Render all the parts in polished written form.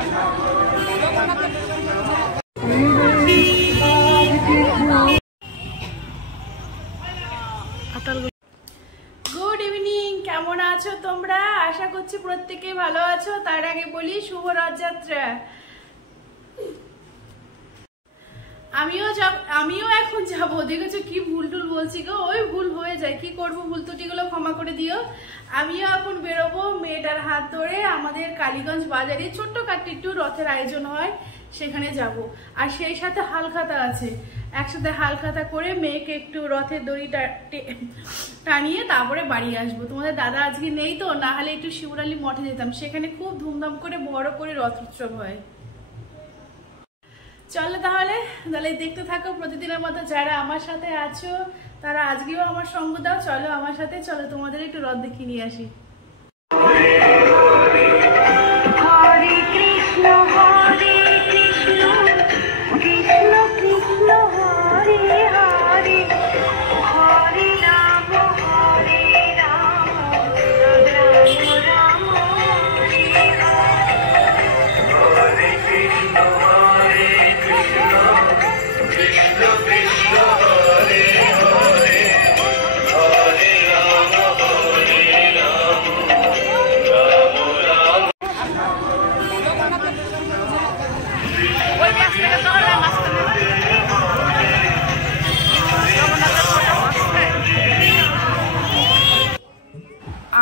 Good evening, কেমন আছো তোমরা? আশা করছি প্রত্যেকেই ভালো আছো। তার আগে বলি শুভ রথযাত্রা। আমিও এখন যাবো। দেখেছো কি ভুল টুল বলছি গো, ওই ভুল হয়ে যায়, কি করবো, ভুল ত্রুটিগুলো ক্ষমা করে দিও। আমিও এখন বেরোবো মেয়েটার হাত ধরে। আমাদের কালীগঞ্জ বাজারে ছোট্টখাট্ট একটু রথের আয়োজন হয়, সেখানে যাব। আর সেই সাথে হালখাতা আছে, একসাথে হালখাতা করে মেয়েকে একটু রথের দড়িটা টানিয়ে তারপরে বাড়ি আসবো। তোমাদের দাদা আজকে নেই তো, না হলে একটু শিবরালি মঠে যেতাম, সেখানে খুব ধুমধাম করে বড় করে রথ উৎসব হয়। চলো তাহলে দেখতে থাকো প্রতিদিনের মতো। যারা আমার সাথে আছো তারা আজকেও আমার সঙ্গ দাও। চলো আমার সাথে, চলো তোমাদের একটু রথ দেখিয়ে নিয়ে আসি।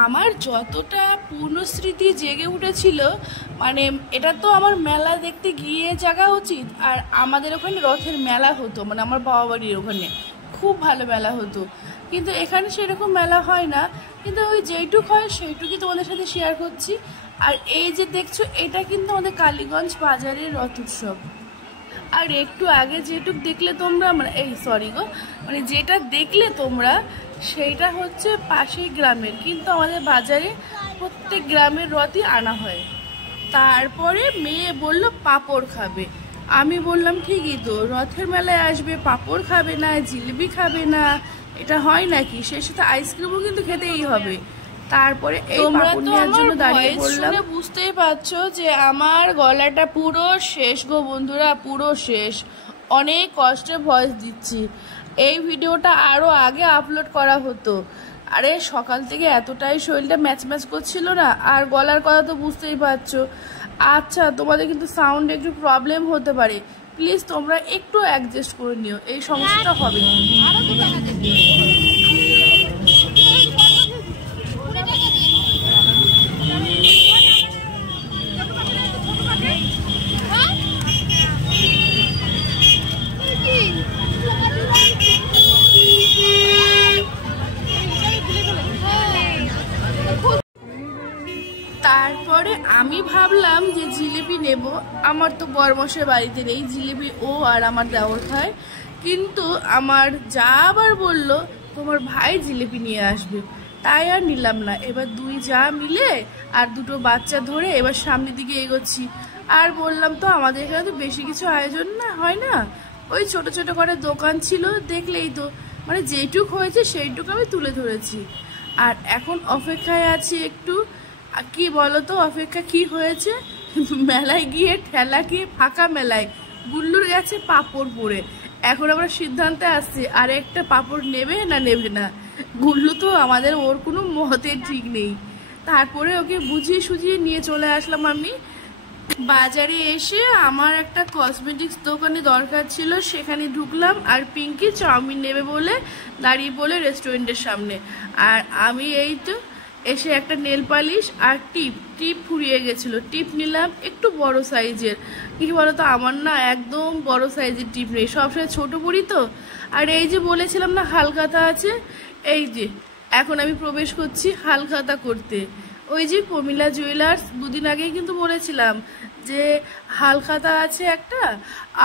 আমার যতটা পূর্ণ স্মৃতি জেগে উঠেছিল, মানে এটা তো আমার মেলা দেখতে গিয়ে জাগা উচিত। আর আমাদের ওখানে রথের মেলা হতো, মানে আমার বাবা বাড়ির ওখানে খুব ভালো মেলা হতো, কিন্তু এখানে সেরকম মেলা হয় না। কিন্তু ওই যেইটুক হয় সেইটুকুই তোমাদের সাথে শেয়ার করছি। আর এই যে দেখছো, এটা কিন্তু আমাদের কালীগঞ্জ বাজারের রথ উৎসব। আর একটু আগে যেটুক দেখলে তোমরা, মানে যেটা দেখলে তোমরা, সেইটা হচ্ছে পাশের গ্রামের, কিন্তু আমাদের বাজারে প্রত্যেক গ্রামের রথই আনা হয়। তারপরে মেয়ে বলল পাঁপড় খাবে। আমি বললাম ঠিকই তো, রথের মেলায় আসবে, পাঁপড় খাবে না, জিলিপি খাবে না, এটা হয় নাকি? সেই সাথে আইসক্রিমও কিন্তু খেতেই হবে। তারপরে এই পাঁপড় নেওয়ার জন্য দাঁড়িয়ে পড়লাম। বুঝতেই পারছো যে আমার গলাটা পুরো শেষ গো বন্ধুরা, পুরো শেষ। অনেক কষ্টে ভয়েস দিচ্ছি। এই ভিডিওটা আরো আগে আপলোড করা হতো। আরে সকাল থেকে এতটাই শরীরটা ম্যাচ করছিল না, আর গলার কথা তো বুঝতেই পারছো। আচ্ছা, তোমাদের কিন্তু সাউন্ড একটু প্রবলেম হতে পারে, প্লিজ তোমরা একটু অ্যাডজাস্ট করে নিও, এই সমস্যাটা হবে না। তারপরে আমি ভাবলাম যে জিলিপি নেব। আমার তো বরমশাই বাড়িতে নেই, জিলিপি ও আর আমার দেওর খায়। কিন্তু আমার যা আবার বলল তোমার ভাই জিলিপি নিয়ে আসবে, তাই আর নিলাম না। এবার দুই যা মিলে আর দুটো বাচ্চা ধরে এবার সামনের দিকে এগোচ্ছি। আর বললাম তো আমাদের এখানে তো বেশি কিছু আয়োজন না হয় না, ওই ছোট ছোট করে দোকান ছিল, দেখলেই তো, মানে যেইটুক হয়েছে সেইটুকু আমি তুলে ধরেছি। আর এখন অপেক্ষায় আছি একটু। কি বলতো অপেক্ষা কি হয়েছে? মেলায় গিয়ে ঠেলা গিয়ে ফাঁকা মেলায় গুল্লুর গেছে পাঁপড় পরে। এখন আমরা সিদ্ধান্তে আসছি আর একটা পাঁপড় নেবে না নেবে না। গুল্লু তো আমাদের, ওর কোনো মতে ঠিক নেই। তারপরে ওকে বুঝিয়ে সুঝিয়ে নিয়ে চলে আসলাম আমি বাজারে। এসে আমার একটা কসমেটিক্স দোকানে দরকার ছিল, সেখানে ঢুকলাম। আর পিঙ্কি চাউমিন নেবে বলে দাঁড়িয়ে পড়লে রেস্টুরেন্টের সামনে। আর আমি এই তো এসে একটা নেল পালিশ আর টিপ ফুরিয়ে গেছিল, টিপ নিলাম একটু বড় সাইজের। কি বলতো আমার না একদম বড় সাইজের টিপ নেই, সবসময় ছোট পরি তো। আর এই যে বলেছিলাম না হালখাতা আছে, এই যে এখন আমি প্রবেশ করছি হালখাতা করতে। ওই যে প্রমিলা জুয়েলার্স, দুদিন আগেই কিন্তু বলেছিলাম যে হালখাতা আছে একটা,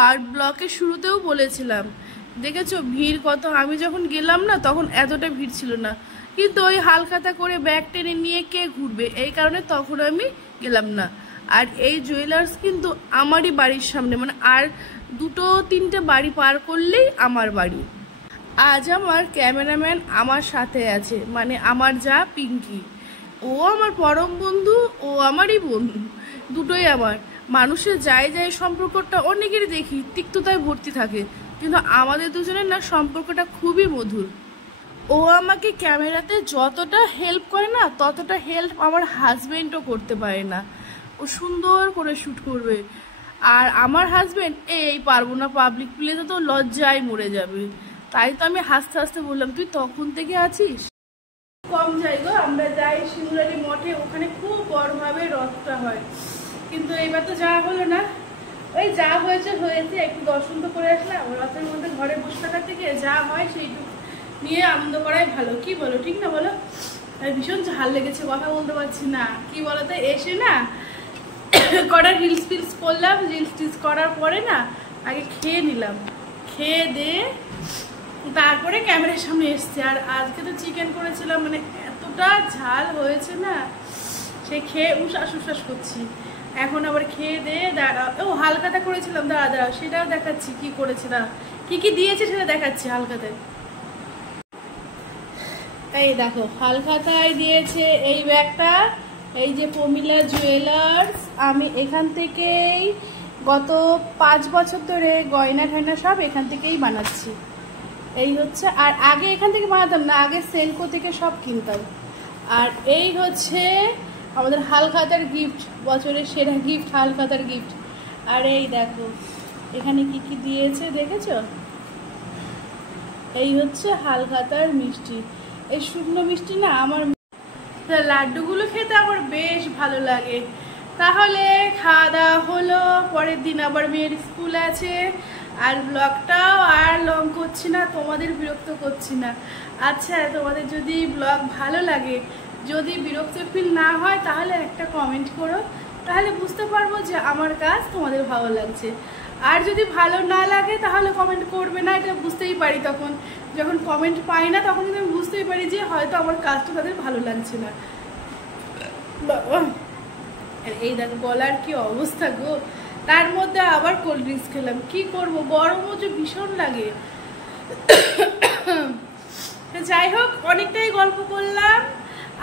আর ব্লকের শুরুতেও বলেছিলাম। দেখেছো ভিড় কত? আমি যখন গেলাম না তখন এতটা ভিড় ছিল না, কিন্তু ওই হালখাতা করে ব্যাগ টেনে নিয়ে কে ঘুরবে, এই কারণে তখন আমি গেলাম না। আর এই জুয়েলার্স কিন্তু আমারই বাড়ির সামনে, মানে আর দুটো তিনটে বাড়ি পার করলেই আমার বাড়ি। আজ আমার ক্যামেরাম্যান আমার সাথে আছে, মানে আমার যা পিঙ্কি, ও আমার পরম বন্ধু, ও আমারই বন্ধু, দুটোই আমার। মানুষের যাই যাই সম্পর্কটা অনেকেরই দেখি তিক্ততায় ভর্তি থাকে, কিন্তু আমাদের দুজনের না সম্পর্কটা খুবই মধুর। ও আমাকে ক্যামেরাতে যতটা হেল্প করে না, ততটা হেল্প আমার হাজবেন্ডও করতে পারে না। ও সুন্দর করে শ্যুট করবে, আর আমার হাজবেন্ড এই পারবো না, পাবলিক প্লেসে তো লজ্জায় মরে যাবে। তাই তো আমি হাসতে হাসতে বললাম, তুই তখন থেকে আছিস। কম যাই গো, আমরা যাই শিমুরালি মঠে, ওখানে খুব বড়ভাবে রথটা হয়, কিন্তু এবার তো যাওয়া হলো না। ওই যা হয়েছে হয়েছে, একটু দর্শন তো করে আসলাম। রথের মধ্যে ঘরে বসে থাকার থেকে যা হয় সেইটুকু নিয়ে আনন্দ করাই ভালো, কি বলো? ঠিক না বলো? ভীষণ ঝাল লেগেছে, কথা বলতে পারছি না। কি বলতো, এসে না কটা রিলস ফিলস করলাম, রিলস টিলস করার পরে না আগে খেয়ে নিলাম, খেয়ে দিয়ে তারপরে ক্যামেরার সামনে এসছে। আর আজকে তো চিকেন করেছিলাম, মানে এতটা ঝাল হয়েছে না, সে খেয়ে উশ্বাস উশ্বাস করছি। এখন আবার খেয়ে দিয়ে দাঁড়া, ও হালকাতা করেছিলাম, দাঁড়া সেটাও দেখাচ্ছি কি করেছিলাম, কি কি দিয়েছে সেটা দেখাচ্ছি হালকাতায়। এই দেখো, হালখাতায় দিয়েছে এই ব্যাগটা, এই যে প্রমিলা জুয়েলার্স। আমি এখান থেকেই গত 5 বছর ধরে গয়না ঠয়না সব এখান থেকেই বানাচ্ছি। এই হচ্ছে, আর আগে এখান থেকে বানাতাম না, আগে সেলকো থেকে সব কিনতাম। আর এই হচ্ছে আমাদের হালখাতার গিফট, বছরের সেরা গিফট, হালখাতার গিফট। আর এই দেখো এখানে কি কি দিয়েছে দেখেছো? এই হচ্ছে হালখাতার মিষ্টি, এই শুকনো মিষ্টি না আমার লাড্ডুগুলো খেতে আমার বেশ ভালো লাগে। তাহলে খাওয়া দাওয়া হলো, পরের দিন আবার মেয়ের স্কুল আছে। আর ব্লগটাও আর লং করছি না, তোমাদের বিরক্ত করছি না। আচ্ছা, তোমাদের যদি ব্লগ ভালো লাগে, যদি বিরক্ত ফিল না হয়, তাহলে একটা কমেন্ট করো, তাহলে বুঝতে পারবো যে আমার কাজ তোমাদের ভালো লাগছে। আর যদি ভালো না লাগে তাহলে কমেন্ট করবে না, এটা বুঝতেই পারি। তখন যখন কমেন্ট পাই না, তখন কিন্তু আমি বুঝতেই পারি যে হয়তো আমার কাজটা তাদের ভালো লাগছে না। এই দেখো গলার কি অবস্থা গো, তার মধ্যে আবার কোল্ড ড্রিঙ্কস খেলাম, কি করবো, গরমও যে ভীষণ লাগে। যাই হোক, অনেকটাই গল্প করলাম,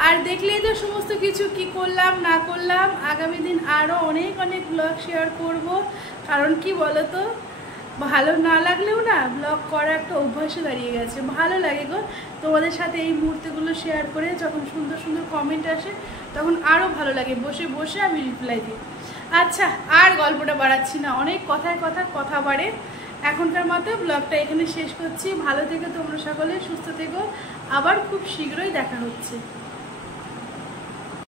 আর দেখলেই তো সমস্ত কিছু কি করলাম না করলাম। আগামী দিন আরও অনেক অনেক ব্লগ শেয়ার করব, কারণ কি বলতো, ভালো না লাগলেও না ব্লগ করা একটা অভ্যাসে দাঁড়িয়ে গেছে। ভালো লাগে গো তোমাদের সাথে এই মুহূর্তগুলো শেয়ার করে, যখন সুন্দর সুন্দর কমেন্ট আসে তখন আরও ভালো লাগে, বসে বসে আমি রিপ্লাই দিই। আচ্ছা, আর গল্পটা বাড়াচ্ছি না, অনেক কথায় কথা বাড়ে। এখনকার মতো ব্লগটা এখানে শেষ করছি। ভালো থেকো তোমরা সকলে, সুস্থ থেকো, আবার খুব শীঘ্রই দেখা হচ্ছে।